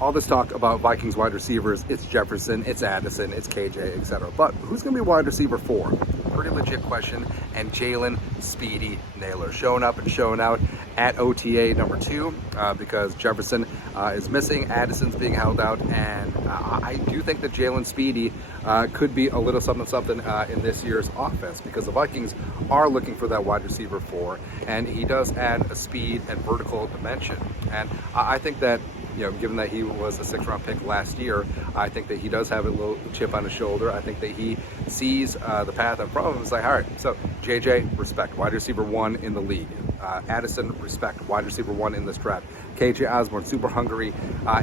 all this talk about Vikings wide receivers, it's Jefferson, it's Addison, it's KJ, etc. But who's going to be wide receiver 4? Pretty legit question. And Jalen Speedy Nailor showing up and showing out at OTA number 2 because Jefferson is missing, Addison's being held out, and I do think that Jalen Speedy could be a little something in this year's offense because the Vikings are looking for that wide receiver 4, and he does add a speed and vertical dimension. And I think that, you know, given that he was a 6th-round pick last year, I think that he does have a little chip on his shoulder. I think that he sees the path in front of him. It's like, all right, so JJ, respect, wide receiver 1 in the league. Addison, respect, wide receiver 1 in this draft. KJ Osborne, super hungry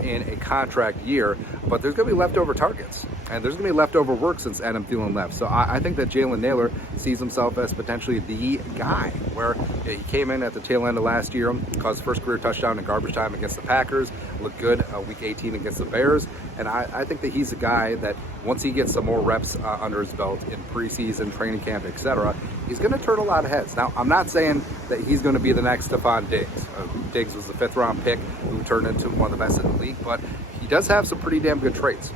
in a contract year, but there's going to be leftover targets, and there's going to be leftover work since Adam Thielen left. So I think that Jalen Nailor sees himself as potentially the guy, where he came in at the tail end of last year, caused first career touchdown in garbage time against the Packers, looked good week 18 against the Bears, and I think that he's a guy that once he gets some more reps under his belt in preseason, training camp, etc., he's going to turn a lot of heads. Now, I'm not saying that he's going to be the next Stephon Diggs. Diggs was the 5th-round pick who turned into one of the best in the league, but he does have some pretty damn good traits.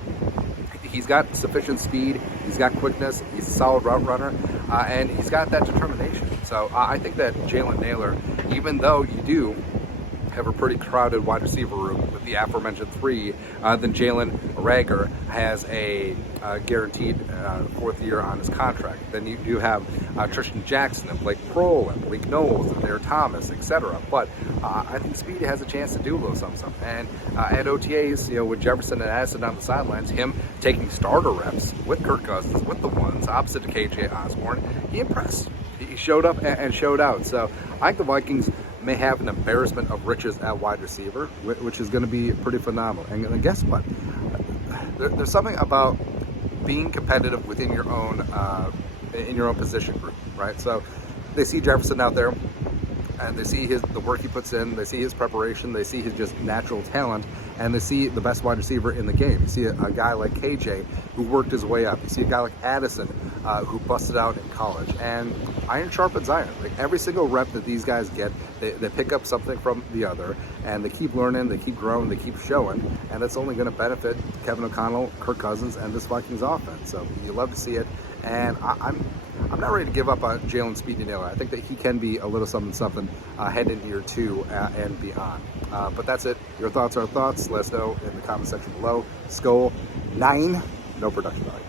He's got sufficient speed, he's got quickness, he's a solid route runner, and he's got that determination. So I think that Jalen Nailor, even though you do have a pretty crowded wide receiver room with the aforementioned 3, then Jalen Reagor has a guaranteed 4th year on his contract. Then you do have Tristan Jackson and Blake Prohl and Blake Knowles and Derek Thomas, etc. But I think Speedy has a chance to do a little something. And at OTAs, you know, with Jefferson and Addison on the sidelines, him taking starter reps with Kirk Cousins, with the ones opposite to KJ Osborne, he impressed. He showed up and showed out. So I think the Vikings may have an embarrassment of riches at wide receiver, which is going to be pretty phenomenal. And guess what? There's something about being competitive within your own position group, right? So they see Jefferson out there, and they see the work he puts in, they see his preparation, they see his just natural talent, and they see the best wide receiver in the game. You see a guy like KJ who worked his way up. You see a guy like Addison who busted out in college. And iron sharpens iron. Like every single rep that these guys get, they pick up something from the other, and they keep learning, they keep growing, they keep showing, and it's only going to benefit Kevin O'Connell, Kirk Cousins, and this Vikings offense. So you love to see it, and I'm not ready to give up on Jalen Speedy Nailor. I think that he can be a little something head into year 2 and beyond. But that's it. Your thoughts are thoughts. Let us know in the comment section below. Skull 9, no production value.